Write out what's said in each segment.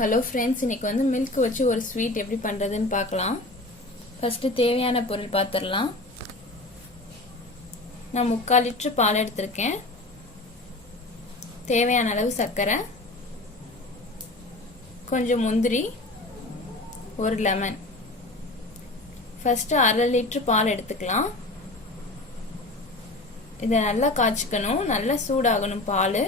Hello friends, இன்னைக்கு வந்து milk வச்சு ஒரு ஸ்வீட் எப்படி பண்ணுறதுன்னு பார்க்கலாம். ஃபஸ்ட்டு தேவையான பொருள் பார்த்துடலாம். நான் 3/4 லிட்டர் பால் எடுத்திருக்கேன். தேவையான அளவு சர்க்கரை, கொஞ்சம் முந்திரி, ஒரு லெமன். ஃபஸ்ட்டு 1/2 லிட்டர் பால் எடுத்துக்கலாம். இதை நல்லா காய்ச்சிக்கணும், நல்லா சூடாகணும் பால்.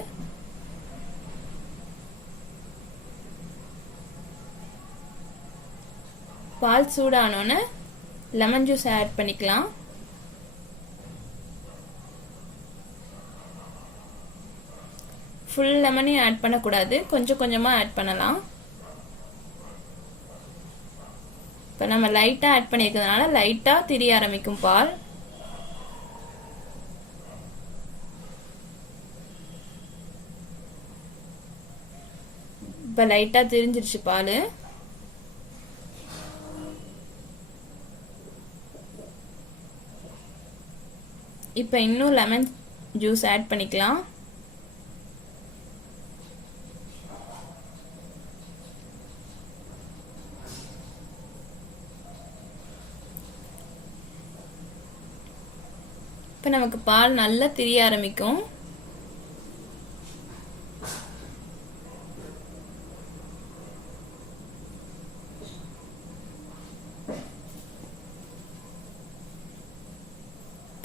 பால் சூடானோன்னு லெமன் ஜூஸ் ஆட் பண்ணிக்கலாம். ஃபுல் லெமனையும் ஆட் பண்ணக்கூடாது, கொஞ்சம் கொஞ்சமாக ஆட் பண்ணலாம். இப்போ நம்ம லைட்டாக ஆட் பண்ணியிருக்கிறதுனால லைட்டாக திரிய ஆரம்பிக்கும் பால். இப்போ லைட்டாக திரிஞ்சிருச்சு பால். இப்போ இன்னும் லெமன் ஜூஸ் ஆட் பண்ணிக்கலாம். இப்போ நமக்கு பால் நல்லா திரிய ஆரம்பிக்கும்.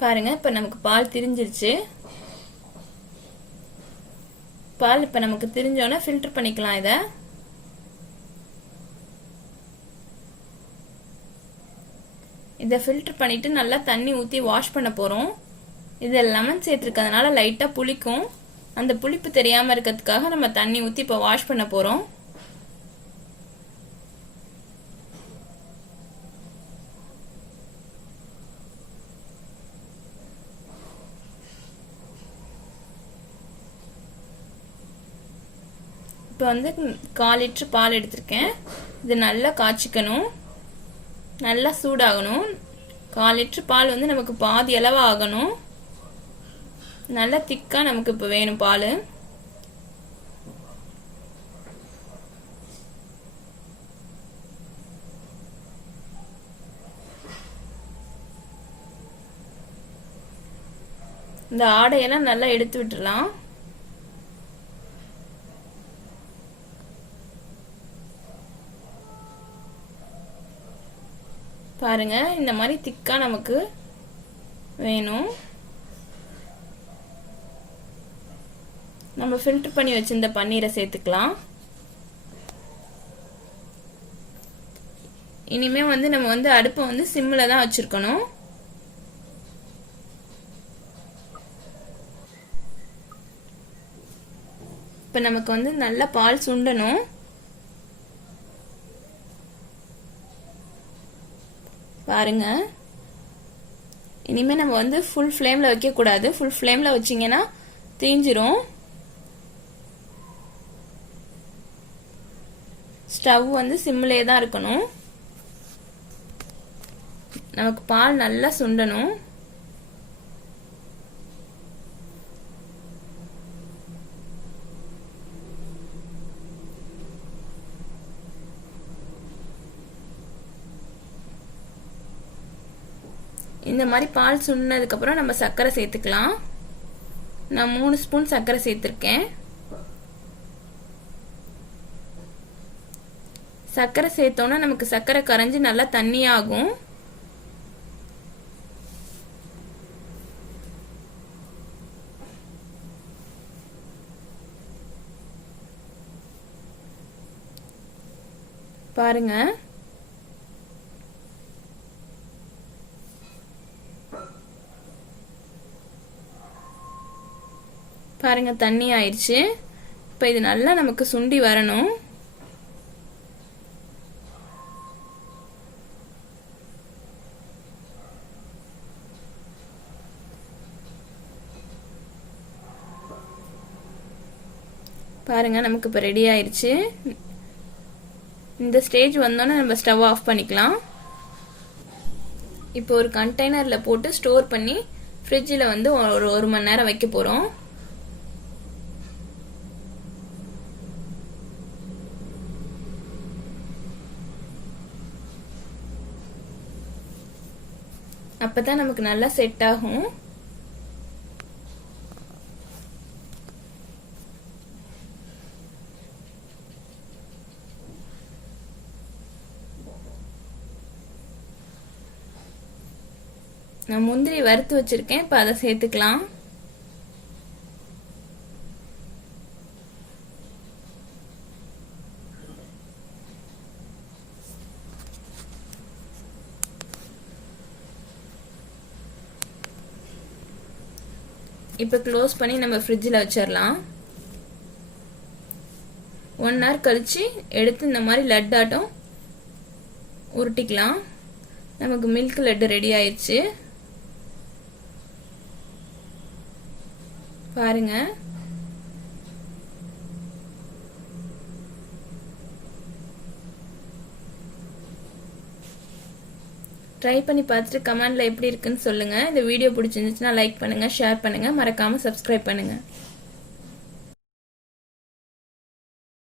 பாருங்க, இப்போ நமக்கு பால் திரிஞ்சிருச்சு. பால் இப்போ நமக்கு திரிஞ்சோன்னா ஃபில்டர் பண்ணிக்கலாம். இதை ஃபில்டர் பண்ணிட்டு நல்லா தண்ணி ஊற்றி வாஷ் பண்ண போகிறோம். இதில் லெமன் சேர்த்துருக்கிறதுனால லைட்டாக புளிக்கும். அந்த புளிப்பு தெரியாமல் இருக்கிறதுக்காக நம்ம தண்ணி ஊற்றி இப்போ வாஷ் பண்ண போகிறோம். இப்போ வந்து 1/4 லிட்டர் பால் எடுத்திருக்கேன். இது நல்லா காய்ச்சிக்கணும், நல்லா சூடாகணும். 1/4 லிட்டர் பால் வந்து நமக்கு பாதி அளவு ஆகணும். நல்லா திக்காக நமக்கு இப்போ வேணும் பால். இந்த ஆடையெல்லாம் நல்லா எடுத்து விட்டுடலாம். பாருங்க, இந்த மாதிரி திக்கா நமக்கு வேணும். நம்ம ஃபில்டர் பண்ணி வச்சிருந்த பன்னீரை சேர்த்துக்கலாம். இனிமே வந்து நம்ம வந்து அடுப்பை வந்து சிம்மில் தான் வச்சிருக்கணும். இப்போ நமக்கு வந்து நல்லா பால் சுண்டணும். பாருங்க, இனிமே நம்ம வந்து ஃபுல் ஃப்ளேம்ல வைக்க கூடாது. ஃபுல் ஃப்ளேம்ல வச்சீங்கன்னா தீஞ்சிரும். ஸ்டவ் வந்து சிம்மிலே தான் இருக்கணும். நமக்கு பால் நல்லா சுண்டணும். இந்த மாதிரி பால் சுண்டினதுக்கப்புறம் நம்ம சர்க்கரை சேர்த்துக்கலாம். நான் 3 ஸ்பூன் சர்க்கரை சேர்த்துருக்கேன். சர்க்கரை சேர்த்தோன்னா நமக்கு சர்க்கரை கரைஞ்சி நல்லா தண்ணி ஆகும். பாருங்க, பாருங்க தண்ணி ஆயிடுச்சு. இப்போ இது நல்லா நமக்கு சுண்டி வரணும். பாருங்க, நமக்கு இப்போ ரெடி ஆயிடுச்சு. இந்த ஸ்டேஜ் வந்தோன்னே நம்ம ஸ்டவ் ஆஃப் பண்ணிக்கலாம். இப்போ ஒரு கண்டெய்னரில் போட்டு ஸ்டோர் பண்ணி ஃப்ரிட்ஜில் வந்து ஒரு மணி நேரம் வைக்க போகிறோம். அப்போ தான் நமக்கு நல்லா செட் ஆகும். நான் முந்திரி வறுத்து வச்சிருக்கேன். இப்போ அதை சேர்த்துக்கலாம். இப்போ க்ளோஸ் பண்ணி நம்ம ஃப்ரிட்ஜில் வச்சிடலாம். 1 hour கழிச்சு எடுத்து இந்த மாதிரி லட்டாட்டம் உருட்டிக்கலாம். நமக்கு மில்க் லட்டு ரெடி ஆயிடுச்சு. பாருங்க. ட்ரை பண்ணி பார்த்துட்டு கமெண்ட்ல எப்படி இருக்குன்னு சொல்லுங்க. இந்த வீடியோ பிடிச்சிருந்துச்சுன்னா லைக் பண்ணுங்க, ஷேர் பண்ணுங்க, மறக்காம சப்ஸ்கிரைப் பண்ணுங்க.